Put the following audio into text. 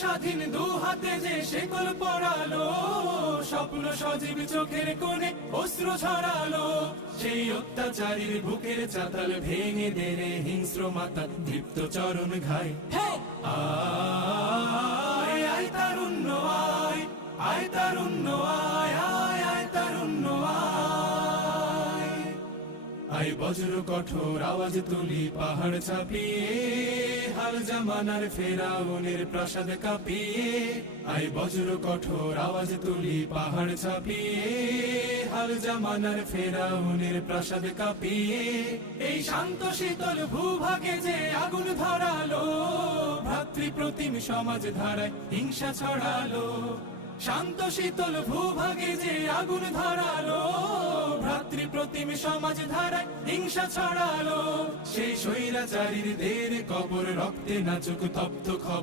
স্বাধীন দু হাতে যে শেকল পড়ালো, স্বপ্ন সজীব চোখের কোণে অস্ত্র ছড়ালো। সেই অত্যাচারীর বুকের চাতাল ভেঙে দেনে হিংস্র মাতা দীপ্ত চরণ ঘাই। আয় আয় তারুণ্য আয়, আয় তারুণ্য আয়, আয় আয় তারুণ্য আয়। আয় বজ্র কঠোর আওয়াজ তুলি পাহাড় ছাপিয়ে, হাল জামানার ফেরাউনের প্রাসাদ কাঁপিয়ে। আয় বজ্র কঠোর আওয়াজ তুলি পাহাড় ছাপিয়ে, হাল জামানার ফেরাউনের প্রাসাদ কাঁপিয়ে। এই শান্ত শীতল ভূভাগে যে আগুন ধরালো, ভ্রাতৃপ্রতিম সমাজ ধারায় হিংসা ছড়ালো। শান্ত শীতল ভূভাগে যে আগুন ধরালো, ভ্রাতৃপ্রতিম সমাজ ধারায় হিংসা ছড়ালো। সেই স্বৈরাচারীর দের কবর রক্তে নাচুক তপ্ত খবর।